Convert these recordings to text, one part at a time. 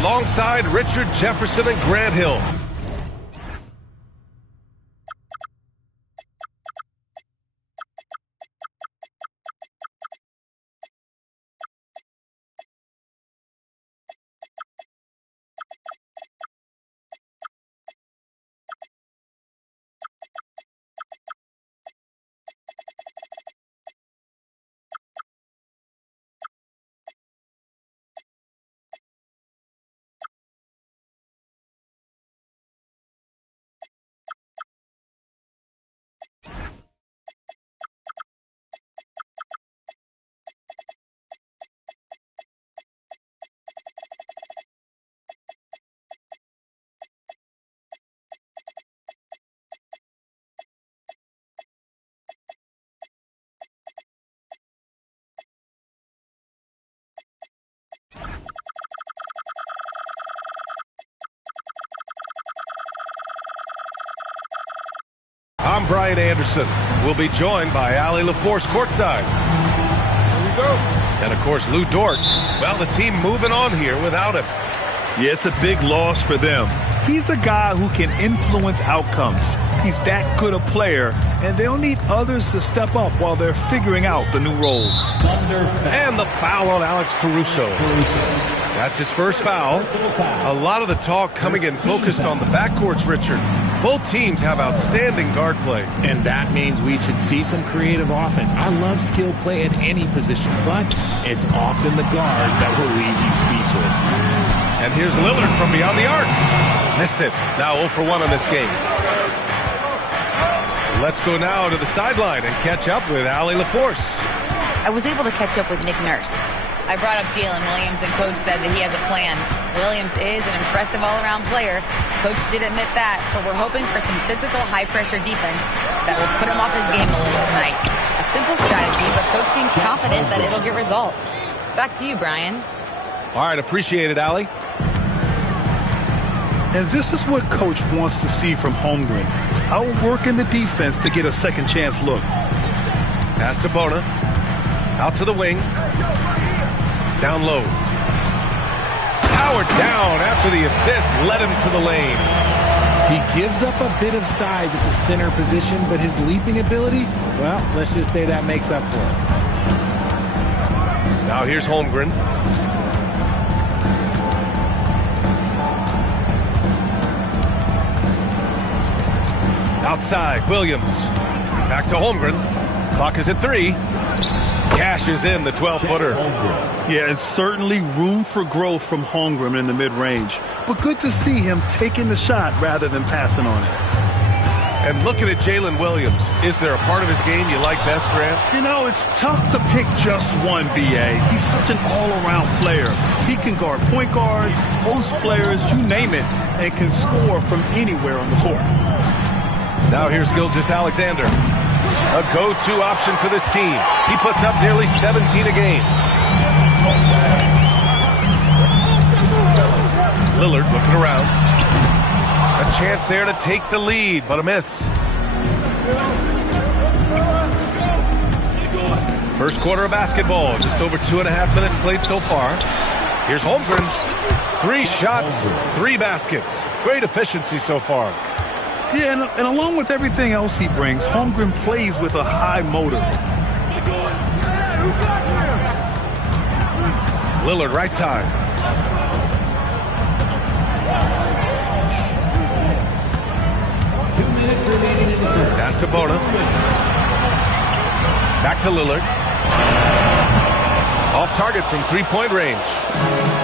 alongside Richard Jefferson and Grant Hill. I'm Brian Anderson. We'll be joined by Allie LaForce courtside. Here we go. And, of course, Lou Dort. Well, the team moving on here without him. Yeah, it's a big loss for them. He's a guy who can influence outcomes. He's that good a player, and they'll need others to step up while they're figuring out the new roles. And the foul on Alex Caruso. That's his first foul. A lot of the talk coming in focused on the backcourts, Richard. Both teams have outstanding guard play. And that means we should see some creative offense. I love skill play at any position, but it's often the guards that will leave you speechless. And here's Lillard from beyond the arc. Missed it. Now 0 for 1 on this game. Let's go now to the sideline and catch up with Allie LaForce. I was able to catch up with Nick Nurse. I brought up Jalen Williams, and Coach said that he has a plan. Williams is an impressive all-around player. Coach did admit that, but we're hoping for some physical, high-pressure defense that will put him off his game a little tonight. A simple strategy, but Coach seems confident that it'll get results. Back to you, Brian. All right, appreciate it, Allie. And this is what Coach wants to see from Holmgren. Outworking the defense to get a second-chance look. Pass to Bona. Out to the wing. Down low. Powered down after the assist led him to the lane. He gives up a bit of size at the center position, but his leaping ability, well, let's just say that makes up for it. Now here's Holmgren. Outside, Williams. Back to Holmgren. Clock is at 3. Cashes in the 12-footer. Yeah, and certainly room for growth from Holmgren in the mid-range. But good to see him taking the shot rather than passing on it. And looking at Jalen Williams, is there a part of his game you like best, Grant? You know, it's tough to pick just one, B.A. He's such an all-around player. He can guard point guards, post players, you name it, and can score from anywhere on the court. Now here's Gilgeous-Alexander. A go-to option for this team. He puts up nearly 17 a game. Lillard looking around. A chance there to take the lead, but a miss. First quarter of basketball. Just over 2.5 minutes played so far. Here's Holmgren. 3 shots, 3 baskets. Great efficiency so far. Yeah, and along with everything else he brings, Holmgren plays with a high motor. Lillard right side. Pass to Bona. Back to Lillard. Off target from 3-point range.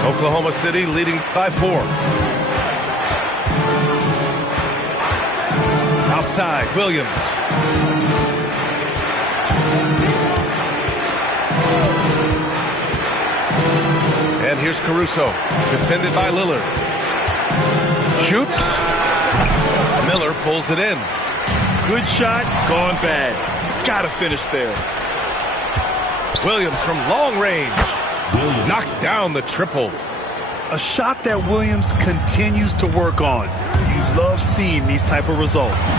Oklahoma City leading by 4. Outside, Williams. And here's Caruso, defended by Lillard. Shoots. Miller pulls it in. Good shot, gone bad. Gotta finish there. Williams from long range. Knocks down the triple. A shot that Williams continues to work on. You love seeing these type of results.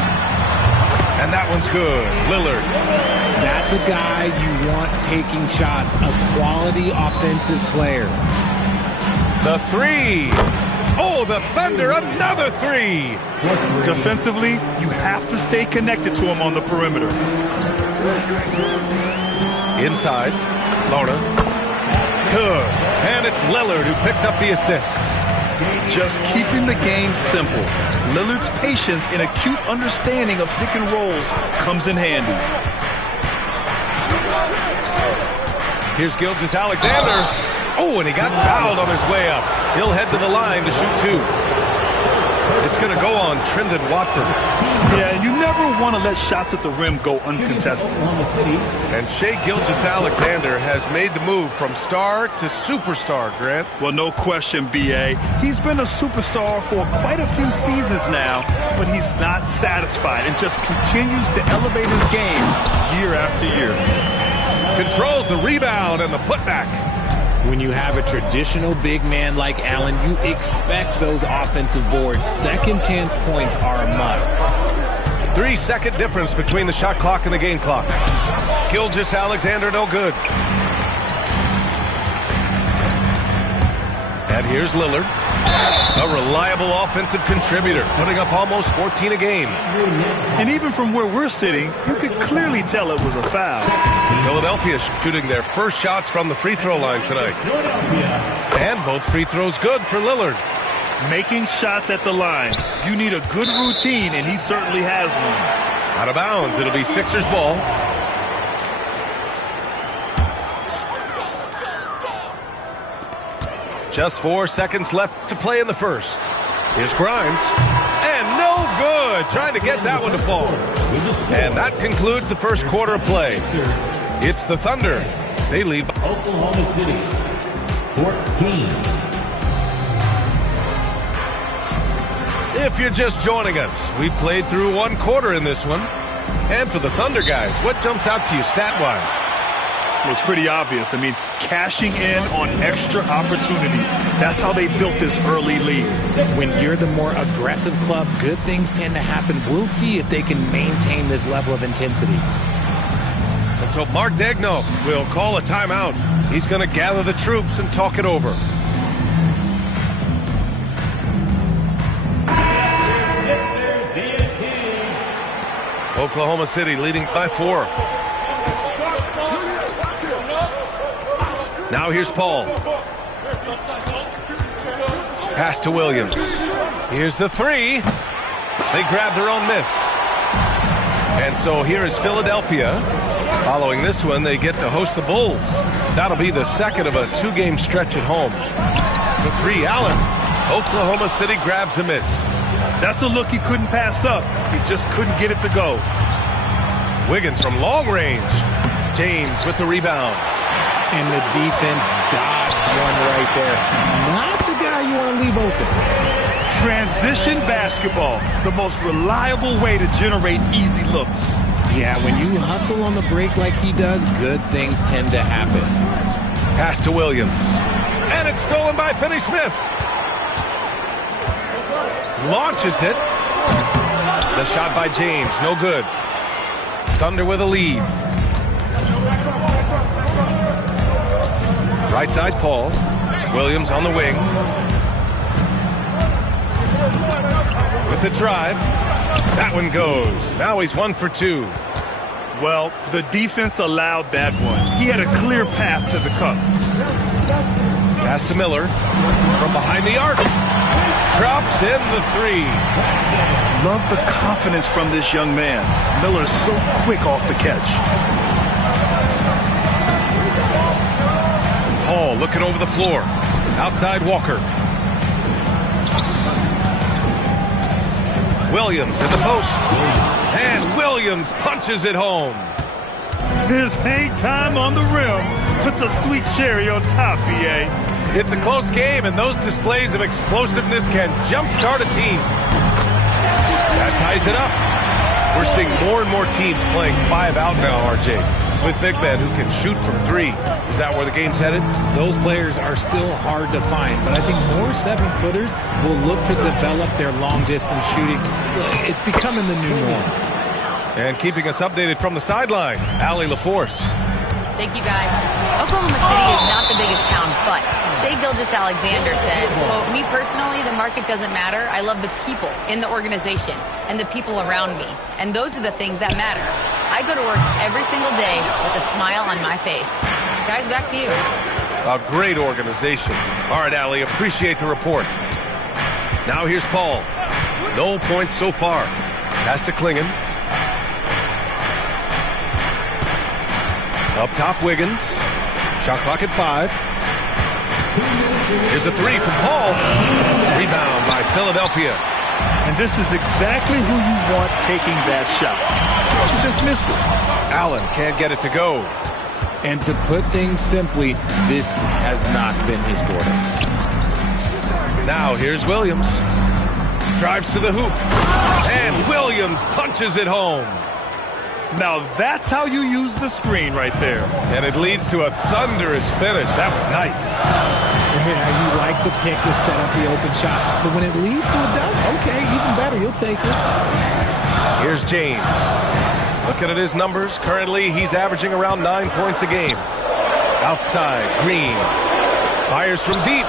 And that one's good. Lillard. That's a guy you want taking shots. A quality offensive player. The three. Oh, the Thunder, another three. Defensively, you have to stay connected to him on the perimeter. Inside, Lorna. Good. And it's Lillard who picks up the assist. Just keeping the game simple. Lillard's patience and acute understanding of pick and rolls comes in handy. Here's Gilgeous-Alexander. Oh, and he got fouled on his way up. He'll head to the line to shoot two. It's going to go on Trendon Watford. Yeah, you never want to let shots at the rim go uncontested. And Shai Gilgeous-Alexander has made the move from star to superstar, Grant. Well, no question, B.A. He's been a superstar for quite a few seasons now, but he's not satisfied and just continues to elevate his game year after year. Controls the rebound and the putback. When you have a traditional big man like Allen, you expect those offensive boards. Second chance points are a must. 3-second difference between the shot clock and the game clock. Gilgeous-Alexander no good. And here's Lillard, a reliable offensive contributor, putting up almost 14 a game. And even from where we're sitting, you could clearly tell it was a foul. Philadelphia shooting their first shots from the free throw line tonight. And both free throws good for Lillard. Making shots at the line. You need a good routine, and he certainly has one. Out of bounds, it'll be Sixers ball. Just 4 seconds left to play in the first. Here's Grimes. And no good. Trying to get that one to fall. And that concludes the first quarter of play. It's the Thunder. They lead. Oklahoma City, 14. If you're just joining us, we played through one quarter in this one. And for the Thunder guys, what jumps out to you stat-wise? Well, it's pretty obvious. I mean, cashing in on extra opportunities. That's how they built this early lead. When you're the more aggressive club, good things tend to happen. We'll see if they can maintain this level of intensity. And so Mark Daigneault will call a timeout. He's going to gather the troops and talk it over. Oklahoma City leading by 4. Now here's Paul. Pass to Williams. Here's the three. They grab their own miss. And so here is Philadelphia. Following this one, they get to host the Bulls. That'll be the second of a 2-game stretch at home. The three, Allen. Oklahoma City grabs a miss. That's a look he couldn't pass up. He just couldn't get it to go. Wiggins from long range. James with the rebound. And the defense dodged one right there. Not the guy you want to leave open. Transition basketball, the most reliable way to generate easy looks. Yeah, when you hustle on the break like he does, good things tend to happen. Pass to Williams. And it's stolen by Finney-Smith. Launches it. The shot by James, no good. Thunder with a lead. Right side, Paul. Williams on the wing. With the drive. That one goes. Now he's 1 for 2. Well, the defense allowed that one. He had a clear path to the cup. Pass to Miller. From behind the arc. Drops in the three. Love the confidence from this young man. Miller's so quick off the catch. Paul looking over the floor. Outside Walker. Williams at the post. And Williams punches it home. His hang time on the rim puts a sweet cherry on top, B.A. It's a close game, and those displays of explosiveness can jumpstart a team. That ties it up. We're seeing more and more teams playing 5 out now, RJ, with big men who can shoot from 3. Is that where the game's headed? Those players are still hard to find, but I think more 7-footers will look to develop their long-distance shooting. It's becoming the new norm. And keeping us updated from the sideline, Allie LaForce. Thank you, guys. Oklahoma City is not the biggest town, but Shai Gilgeous-Alexander said, quote, "Me personally, the market doesn't matter. I love the people in the organization and the people around me. And those are the things that matter. I go to work every single day with a smile on my face." Guys, back to you. A great organization. All right, Allie, appreciate the report. Now here's Paul. No points so far. Pass to Clingan. Up top, Wiggins. Shot clock at 5. Here's a 3 from Paul. Rebound by Philadelphia. And this is exactly who you want taking that shot. You just missed it. Allen can't get it to go. And to put things simply, this has not been his quarter. Now here's Williams. Drives to the hoop. And Williams punches it home. Now that's how you use the screen right there. And it leads to a thunderous finish. That was nice. Yeah, you like the pick to set up the open shot. But when it leads to a dunk, okay, even better. You'll take it. Here's James. Looking at his numbers, currently he's averaging around 9 points a game. Outside, Green. Fires from deep.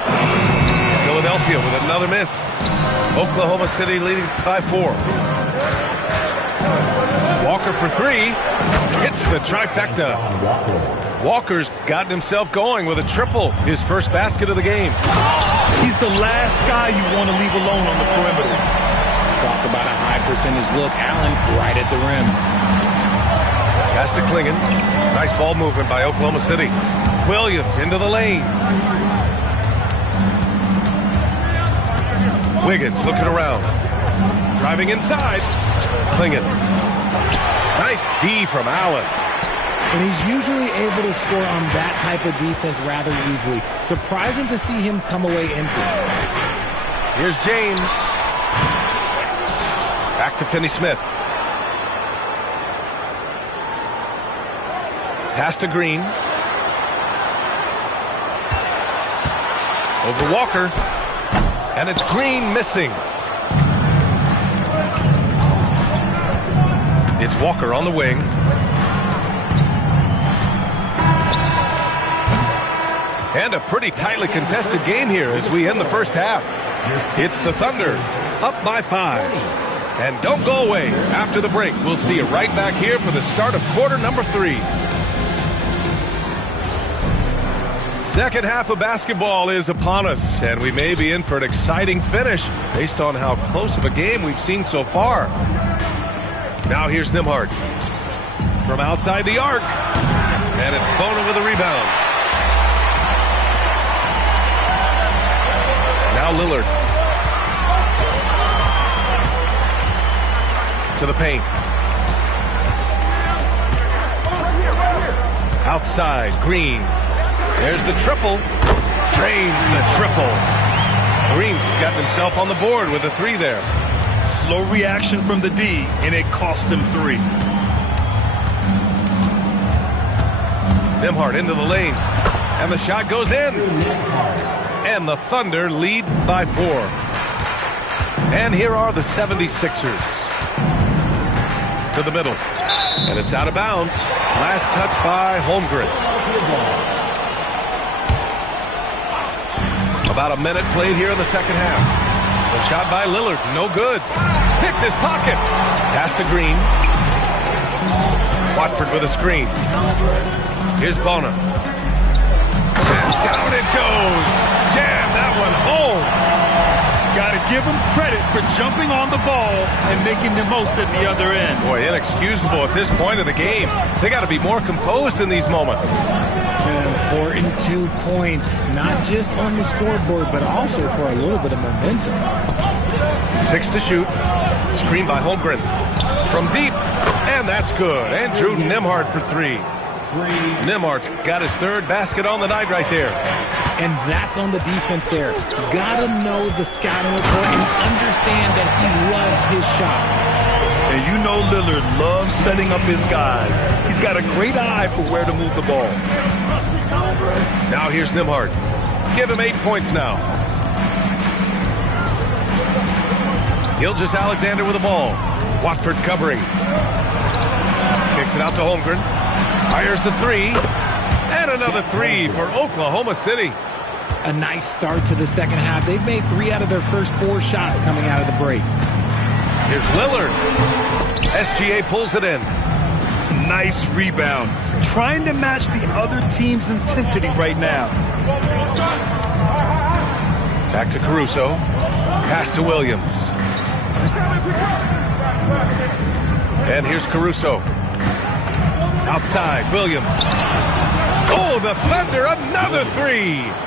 Philadelphia with another miss. Oklahoma City leading by 4. Walker for 3. Hits the trifecta. Walker's gotten himself going with a triple. His first basket of the game. He's the last guy you want to leave alone on the perimeter. Talk about a high percentage look. Allen right at the rim. Pass to Clingan. Nice ball movement by Oklahoma City. Williams into the lane. Wiggins looking around. Driving inside. Clingan. Nice D from Allen. And he's usually able to score on that type of defense rather easily. Surprising to see him come away empty. Here's James. Back to Finney-Smith. Pass to Green. Over Walker. And it's Green missing. It's Walker on the wing. And a pretty tightly contested game here as we end the first half. It's the Thunder up by 5. And don't go away. After the break, we'll see you right back here for the start of quarter number 3. Second half of basketball is upon us, and we may be in for an exciting finish based on how close of a game we've seen so far. Now here's Nembhard from outside the arc, and it's Bona with a rebound. Now Lillard to the paint. Outside, Green. There's the triple. Drains the triple. Green's gotten himself on the board with a 3 there. Slow reaction from the D, and it cost him 3. Nembhard into the lane. And the shot goes in. And the Thunder lead by 4. And here are the 76ers. To the middle. And it's out of bounds. Last touch by Holmgren. About a minute played here in the second half. The shot by Lillard, no good. Picked his pocket. Pass to Green. Watford with a screen. Here's Bona. And down it goes. Jam that one home. Got to give him credit for jumping on the ball and making the most at the other end. Boy, inexcusable at this point of the game. They got to be more composed in these moments. An important 2 points, not just on the scoreboard, but also for a little bit of momentum. 6 to shoot. Screen by Holmgren. From deep. And that's good. And Drew Nembhard for 3. Nembhard's got his 3rd basket on the night right there. And that's on the defense there. Gotta know the scouting report and understand that he loves his shot. And you know Lillard loves setting up his guys. He's got a great eye for where to move the ball. Now here's Nembhard. Give him 8 points now. Gilgeous-Alexander with the ball. Watford covering. Kicks it out to Holmgren. Fires the 3. And another 3 for Oklahoma City. a nice start to the second half. They've made 3 out of their first 4 shots coming out of the break. Here's Lillard. SGA pulls it in. Nice rebound. Trying to match the other team's intensity right now. Back to Caruso. Pass to Williams. And here's Caruso. Outside, Williams. Oh, the Thunder, another 3.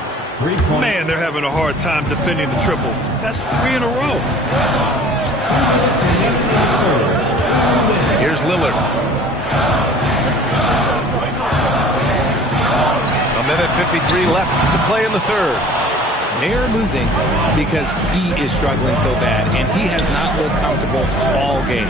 Man, they're having a hard time defending the triple. That's 3 in a row. Here's Lillard. A minute 53 left to play in the third. They're losing because he is struggling so bad, and he has not looked comfortable all game.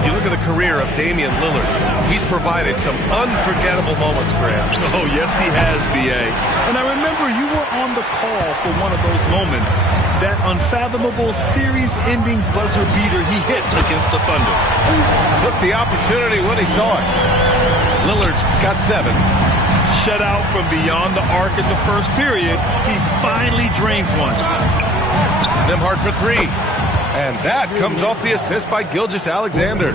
You look at the career of Damian Lillard. He's provided some unforgettable moments for him. Oh, yes, he has, B.A. And I remember you were on the call for one of those moments. That unfathomable series-ending buzzer beater he hit against the Thunder. Took the opportunity when he saw it. Lillard's got 7. Shut out from beyond the arc in the first period. He finally drains one. Nembhard for 3. And that comes off the assist by Gilgeous-Alexander.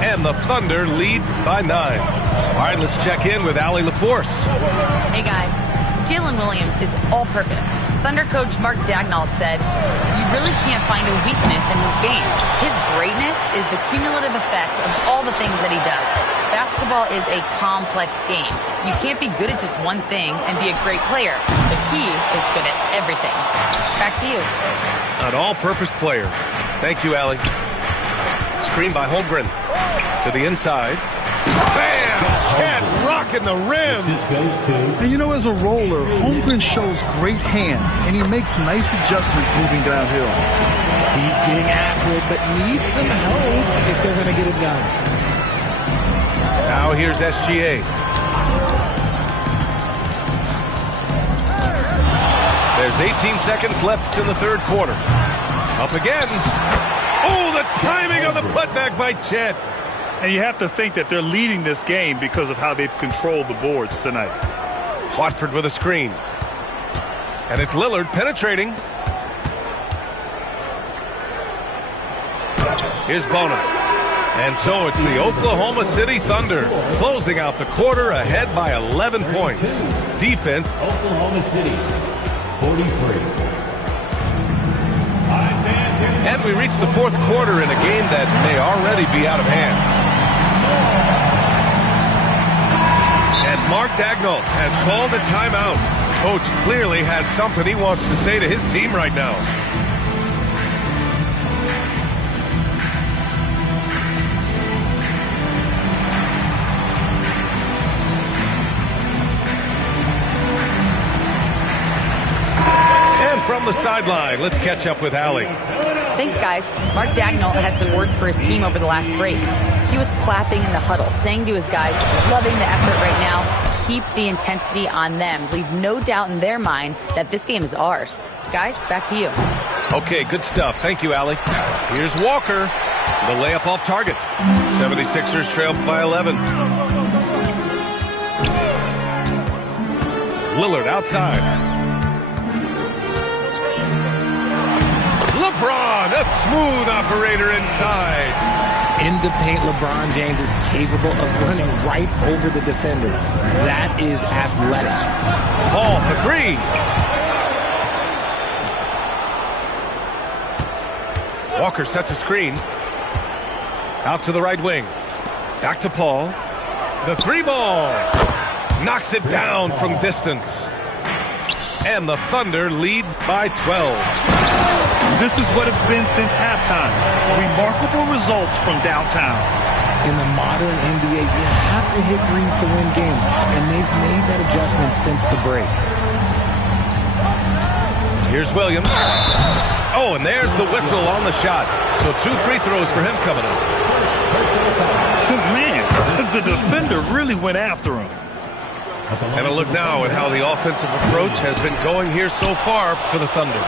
And the Thunder lead by 9. All right, let's check in with Allie LaForce. Hey, guys. Jalen Williams is all-purpose. Thunder coach Mark Daigneault said, "You really can't find a weakness in his game. His greatness is the cumulative effect of all the things that he does. Basketball is a complex game. You can't be good at just one thing and be a great player, but he is good at everything." Back to you. An all-purpose player. Thank you, Allie. Screen by Holmgren. To the inside. Bam! Chet rocking the rim. And you know, as a roller, Holmgren shows great hands, and he makes nice adjustments moving downhill. He's getting after it, but needs some help if they're going to get it done. Now here's SGA. There's 18 seconds left in the third quarter. Up again. Oh, the timing of the putback by Chet. And you have to think that they're leading this game because of how they've controlled the boards tonight. Watford with a screen. And it's Lillard penetrating. Here's Bona. And so it's the Oklahoma City Thunder closing out the quarter ahead by 11 points. Defense. Oklahoma City, 43. And we reach the fourth quarter in a game that may already be out of hand. And Mark Daigneault has called a timeout. Coach clearly has something he wants to say to his team right now. And from the sideline, let's catch up with Allie. Thanks, guys. Mark Daigneault had some words for his team over the last break. He was clapping in the huddle, saying to his guys, "Loving the effort right now. Keep the intensity on them. Leave no doubt in their mind that this game is ours." Guys, back to you. Okay, good stuff. Thank you, Allie. Here's Walker. The layup off target. 76ers trail by 11. Lillard outside. LeBron, a smooth operator inside. In the paint, LeBron James is capable of running right over the defender. That is athletic. Paul for 3. Walker sets a screen. Out to the right wing. Back to Paul. The 3 ball. Knocks it down from distance. And the Thunder lead by 12. This is what it's been since halftime. Remarkable results from downtown. In the modern NBA, you have to hit threes to win games, and they've made that adjustment since the break. Here's Williams. Oh, and there's the whistle on the shot. So 2 free throws for him coming up. Man, the defender really went after him. And a look now at how the offensive approach has been going here so far for the Thunder.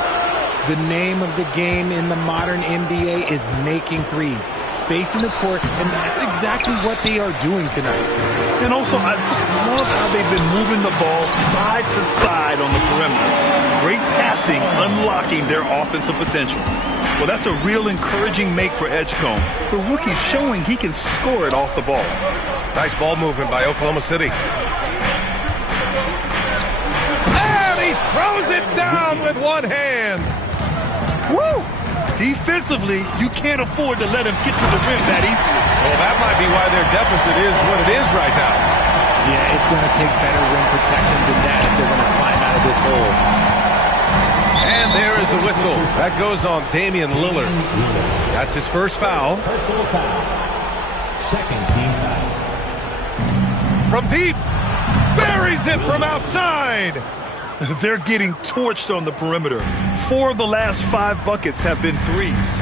The name of the game in the modern NBA is making threes, spacing the court, and that's exactly what they are doing tonight. And also, I just love how they've been moving the ball side to side on the perimeter. Great passing, unlocking their offensive potential. Well, that's a real encouraging make for Edgecombe. The rookie's showing he can score it off the ball. Nice ball movement by Oklahoma City. And he throws it down with one hand. Woo! Defensively, you can't afford to let him get to the rim that easily. Well, that might be why their deficit is what it is right now. Yeah, it's going to take better rim protection than that if they're going to climb out of this hole. And there is a whistle. That goes on Damian Lillard. That's his first foul. Personal foul. Second team foul. From deep. Buries it from outside. They're getting torched on the perimeter. 4 of the last 5 buckets have been threes.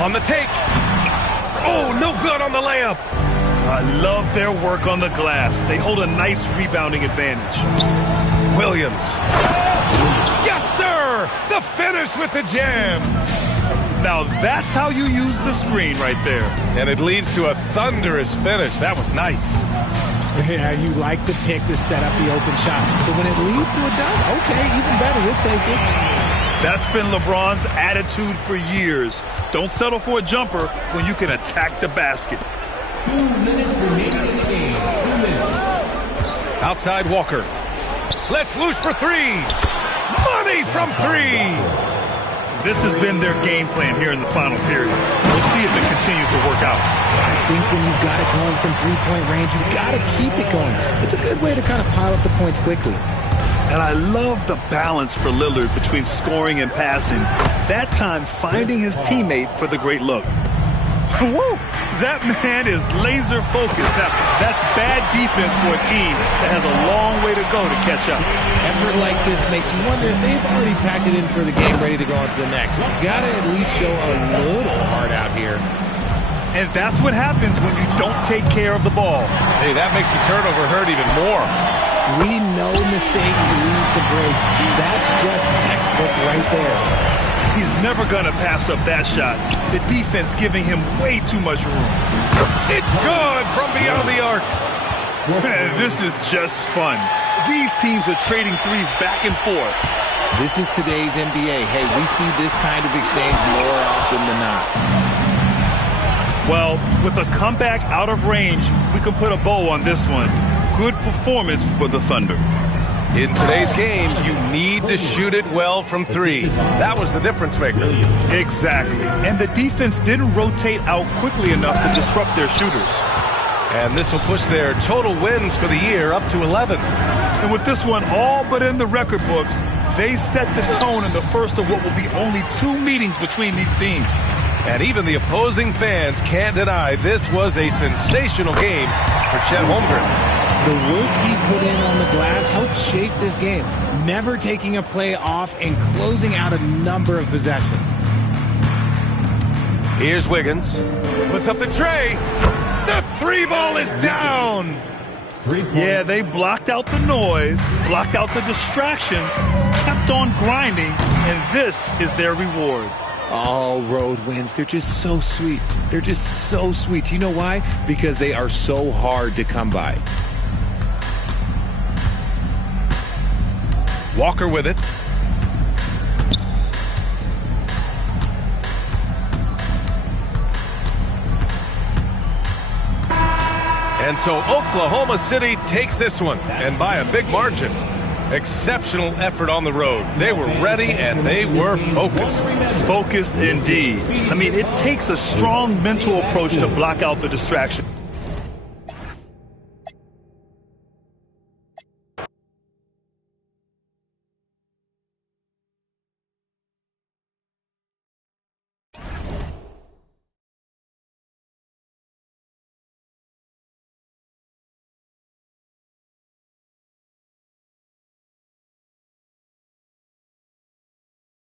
On the take. Oh, no good on the layup. I love their work on the glass. They hold a nice rebounding advantage. Williams. Yes, sir! The finish with the jam. Now that's how you use the screen right there. And it leads to a thunderous finish. That was nice. Yeah, you like the pick to set up the open shot. But when it leads to a dunk, okay, even better, we'll take it. That's been LeBron's attitude for years. Don't settle for a jumper when you can attack the basket. 2 minutes remaining in the game. 2 minutes. Outside Walker. Let's loose for three. Money from three. This has been their game plan here in the final period. We'll see if it continues to work out. I think when you've got it going from three-point range, you've got to keep it going. It's a good way to kind of pile up the points quickly. And I love the balance for Lillard between scoring and passing. That time finding his teammate for the great look. Woo! That man is laser focused. Now, that's bad defense for a team that has a long way to go to catch up. Effort like this makes you wonder if they've already packed it in for the game, ready to go on to the next. You've got to at least show a little heart out here. And that's what happens when you don't take care of the ball. Hey, that makes the turnover hurt even more. We know mistakes lead to breaks. That's just textbook right there. He's never going to pass up that shot. The defense giving him way too much room. It's good from beyond the arc. Man, this is just fun. These teams are trading threes back and forth. This is today's NBA. Hey, we see this kind of exchange more often than not. Well, with a comeback out of range, we can put a bow on this one. Good performance for the Thunder. In today's game, you need to shoot it well from three. That was the difference maker. Exactly. And the defense didn't rotate out quickly enough to disrupt their shooters. And this will push their total wins for the year up to 11. And with this one all but in the record books, they set the tone in the first of what will be only 2 meetings between these teams. And even the opposing fans can't deny this was a sensational game for Chet Holmgren. The work he put in on the glass helped shape this game, never taking a play off and closing out a number of possessions. Here's Wiggins. Puts up the tray. The 3 ball is down. Yeah, they blocked out the noise, blocked out the distractions, kept on grinding, and this is their reward. All road wins. They're just so sweet. They're just so sweet. You know why? Because they are so hard to come by. Walker with it. And so Oklahoma City takes this one, and by a big margin. Exceptional effort on the road. They were ready and they were focused. Focused indeed. I mean, it takes a strong mental approach to block out the distraction.